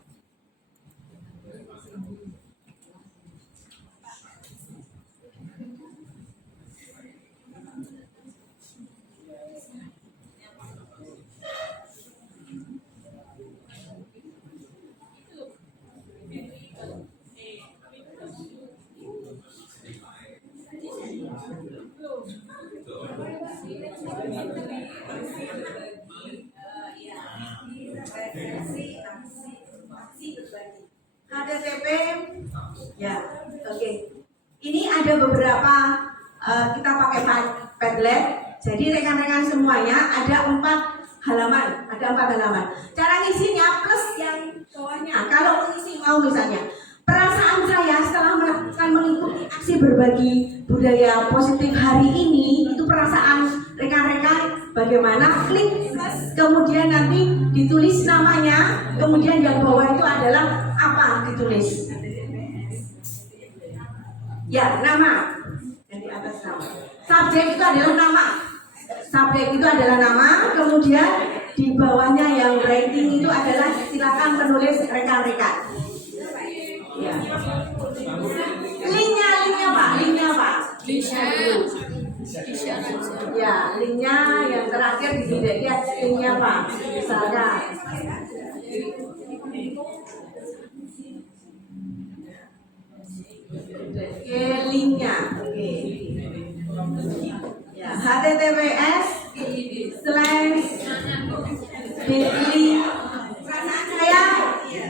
HTTP, ya, oke. Ini ada beberapa kita pakai Padlet. Jadi rekan-rekan semuanya ada 4 halaman. Cara ngisinya plus yang bawahnya. Kalau mengisi mau misalnya, perasaan saya setelah mengikuti aksi berbagi budaya positif hari ini, itu perasaan rekan-rekan bagaimana, klik plus, kemudian nanti ditulis namanya, kemudian yang bawah itu adalah apa ditulis. Ya, nama. Yang di atas nama. Subjek itu adalah nama. Kemudian di bawahnya yang ranking itu adalah silakan menulis rekan-rekan. Ya. Linknya Pak. Ya, linknya yang terakhir di sini. Lihat linknya Pak. Misalkan Ya, https://bit.ly.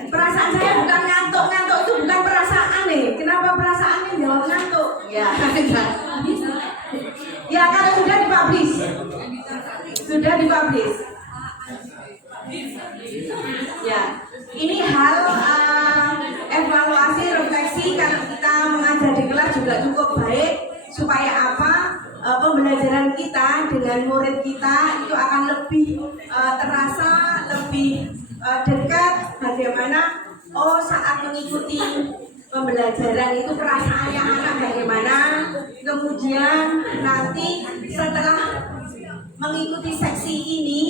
Perasaan saya bukan ngantuk itu bukan perasaan nih. Kenapa perasaannya jawab ngantuk? Ya, ya kalau sudah dipublish, Ya, ini hal evaluasi refleksi kalau kita mengajar di kelas juga cukup baik supaya apa? Pembelajaran kita dengan murid kita itu akan lebih terasa, lebih dekat bagaimana saat mengikuti pembelajaran itu perasaannya anak bagaimana, kemudian nanti setelah mengikuti seksi ini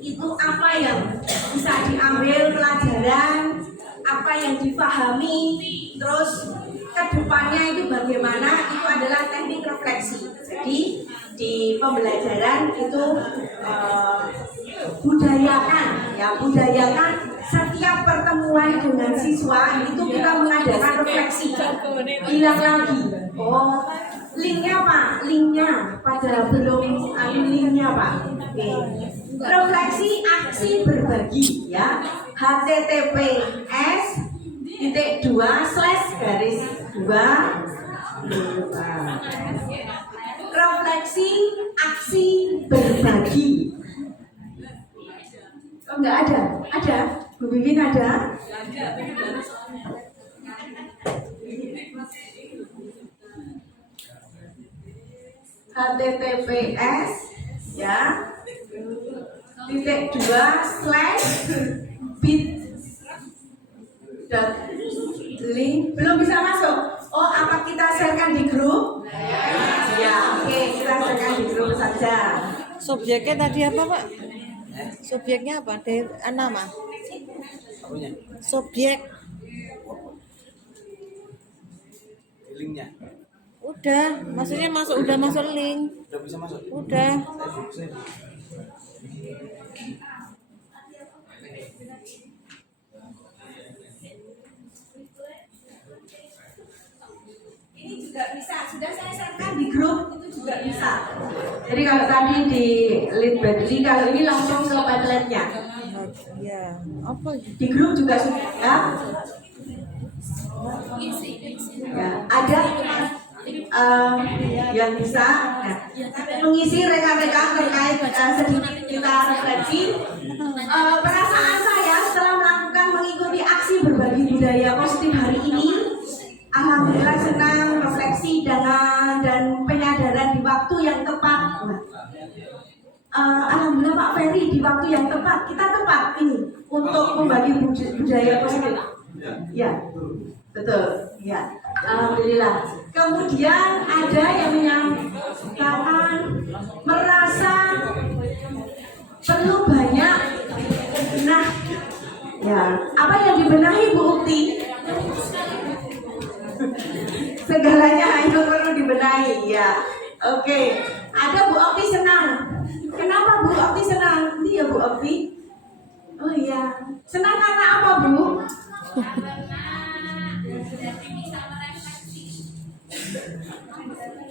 itu apa yang bisa diambil pelajaran, apa yang dipahami, terus kedepannya itu bagaimana, itu adalah teknik refleksi. Jadi di pembelajaran itu budayakan setiap pertemuan dengan siswa itu kita mengadakan refleksi. Bilang lagi, linknya Pak, linknya pada belum linknya Pak. Oke. Refleksi aksi berbagi ya, https://2/2 refleksi aksi berbagi. Oh, enggak ada? Ada? Bu Bibin ada? https ya .bit.ly. Belum bisa masuk? Apa kita sharekan di grup? Ya, oke, kita sharekan di grup saja. Subjeknya tadi apa Pak? Subjeknya apa? Nama? Subjek. Linknya. Udah, maksudnya udah masuk link. Udah bisa masuk. Udah. Ini juga bisa, sudah saya sharekan di grup itu juga bisa. Jadi kalau tadi di Lead.ly, kalau ini langsung ke Padletnya. Ya, apa? Di grup juga sudah ya. Ya, ada yang bisa mengisi rekan-rekan terkait sedikit kita refleksi. Perasaan saya setelah mengikuti aksi berbagi budaya positif hari ini, alhamdulillah senang refleksi dan penyadaran di waktu yang tepat. Alhamdulillah Pak Ferry, di waktu yang tepat kita tepat ini untuk membagi budaya positif. Ya, betul. Ya, alhamdulillah. Kemudian ada yang menyatakan merasa perlu banyak. Nah, ya, apa yang dibenahi Bu Ukti? Segalanya itu perlu dibenahi, ya. Oke, ada Bu Ukti senang. Kenapa Bu Ukti senang? Ini ya Bu Ukti. Oh iya, senang karena apa Bu?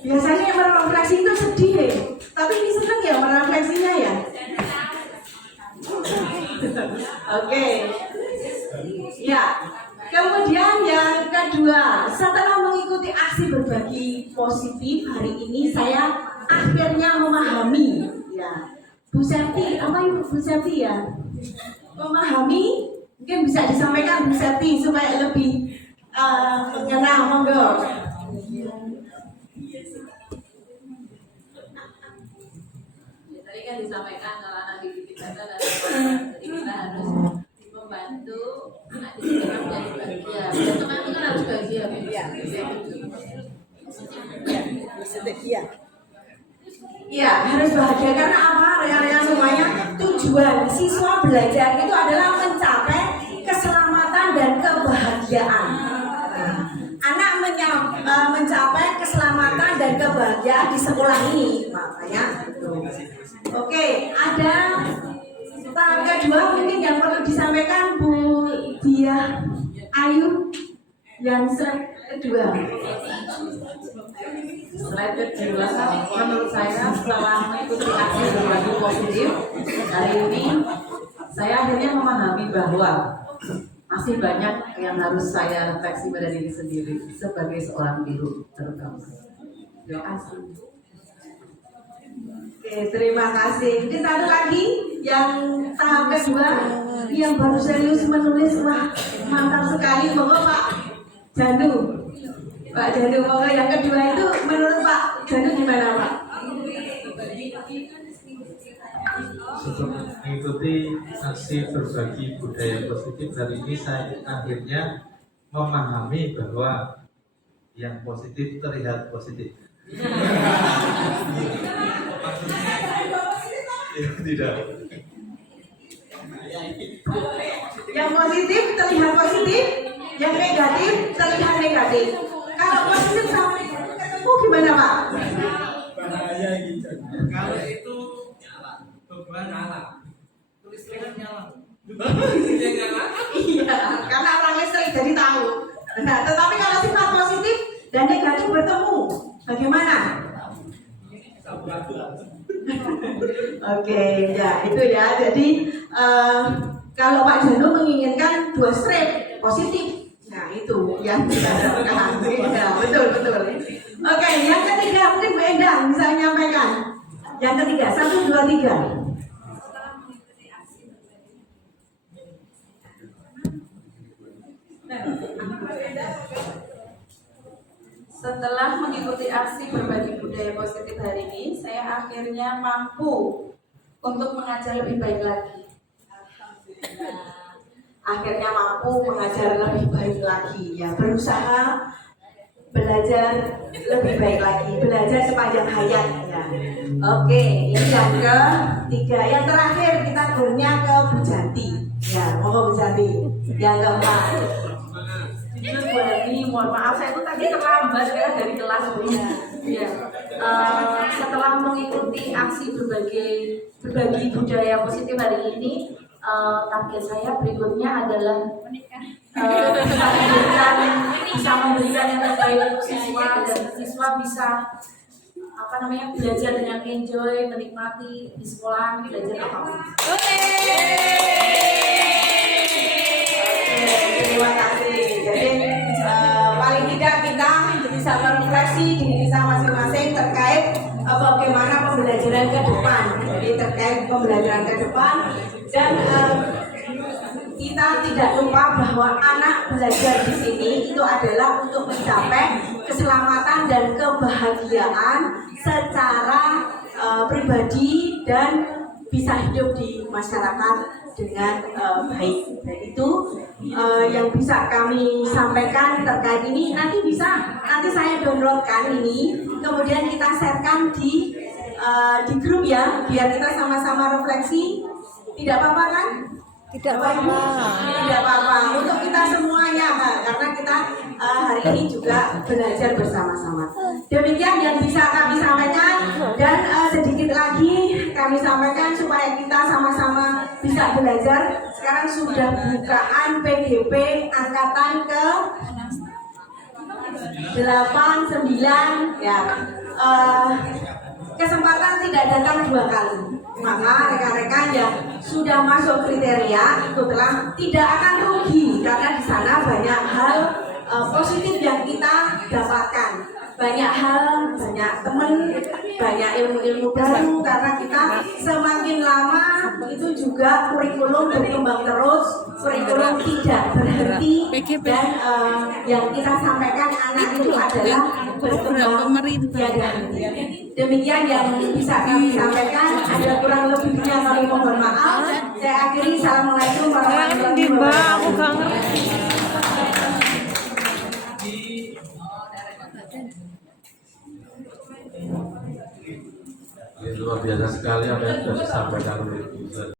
Biasanya yang merefleksi itu sedih ya, tapi ini senang ya merefleksinya ya. Oke. Ya. Kemudian yang kedua, setelah mengikuti aksi berbagi positif hari ini, saya akhirnya memahami. Ya, Bu Septi, apa Ibu Bu Septi ya? Memahami, mungkin bisa disampaikan Bu Septi supaya lebih mengenal, monggo. Tadi kan disampaikan kalau anak didik kita adalah jadi kita harus membantu anak didik kita menjadi bahagia. Dan teman itu kan harus bahagia. Iya. Iya, harus bahagia karena apa? Rekan-rekan semuanya, tujuan siswa belajar itu adalah mencapai keselamatan dan kebahagiaan. Anak mencapai keselamatan dan kebahagiaan di sekolah ini, makanya. Oke, ada tahap kedua mungkin yang perlu disampaikan Bu Dia Ayu yang kedua. slide kedua, menurut saya setelah mengikuti aksi berbagi positif hari ini, saya akhirnya memahami bahwa masih banyak yang harus saya refleksi pada diri sendiri sebagai seorang biru terutama. Terima kasih. Oke, terima kasih. Mungkin satu lagi yang tahap kedua yang baru serius menulis, wah mantap sekali. Monggo Pak Jandu. Pak Jandu, monggo yang kedua itu menurut Pak Jandu gimana Pak? Sebelum mengikuti aksi berbagi budaya positif hari ini, saya akhirnya memahami bahwa yang positif terlihat positif. Ya, tidak. Yang positif terlihat positif, yang negatif terlihat negatif. Kalau positif sama negatif ketemu gimana Pak? Bahaya gitu. Kalau itu beban nyala. Listriknya nyala. Iya, karena orang listrik jadi tahu. Nah, tetapi kalau sifat positif dan negatif bertemu, bagaimana? Oke, ya itu ya. Jadi kalau Pak Janu menginginkan 2 strip positif, nah itu yang kita harapkan. Ya, betul. Oke, yang ketiga mungkin Bu Endang bisa menyampaikan. Yang ketiga, 1, 2, 3. Setelah mengikuti aksi berbagi budaya positif hari ini, saya akhirnya mampu untuk mengajar lebih baik lagi. Akhirnya mampu mengajar lebih baik lagi, ya berusaha belajar lebih baik lagi, belajar sepanjang hayat ya. Oke, ini yang ketiga, yang terakhir kita gurunya ke Bu Janti. Ya, mau Bu Janti. Yang keempat. Jujur Bu Hani, mohon maaf saya itu tadi terlambat ya dari kelas Bu. Ya. Setelah mengikuti aksi berbagi budaya positif hari ini, target saya berikutnya adalah bisa memberikan yang terbaik untuk siswa dan siswa bisa belajar dengan enjoy, menikmati di sekolah, belajar apapun. Terima kasih. Jadi paling tidak kita bisa merefleksi diri kita masing-masing terkait bagaimana pembelajaran ke depan. Jadi terkait pembelajaran ke depan dan kita tidak lupa bahwa anak belajar di sini itu adalah untuk mencapai keselamatan dan kebahagiaan secara pribadi dan bisa hidup di masyarakat dengan baik. Dan itu yang bisa kami sampaikan terkait ini. Nanti saya downloadkan ini, kemudian kita sharekan di grup ya, biar kita sama-sama refleksi. Tidak apa-apa kan? Tidak apa-apa. Tidak apa-apa untuk kita semuanya, karena kita hari ini juga belajar bersama-sama. Demikian yang bisa kami sampaikan, dan sedikit lagi kami sampaikan supaya kita sama-sama bisa belajar. Sekarang sudah bukaan PGP angkatan ke 8, 9 ya. Kesempatan tidak datang 2 kali. Maka rekan-rekan yang sudah masuk kriteria ikutlah, tidak akan rugi karena di sana banyak hal positif yang kita dapatkan, banyak hal, banyak teman, banyak ilmu-ilmu baru, karena kita semakin lama itu juga kurikulum berkembang terus, kurikulum tidak berhenti, dan yang kita sampaikan anak itu adalah berkembang tiada henti. Demikian yang bisa kami sampaikan, ada kurang lebihnya kami mohon maaf. Saya akhiri, assalamualaikum warahmatullahi wabarakatuh. Luar biasa sekali apa yang sudah disampaikan oleh Ibu.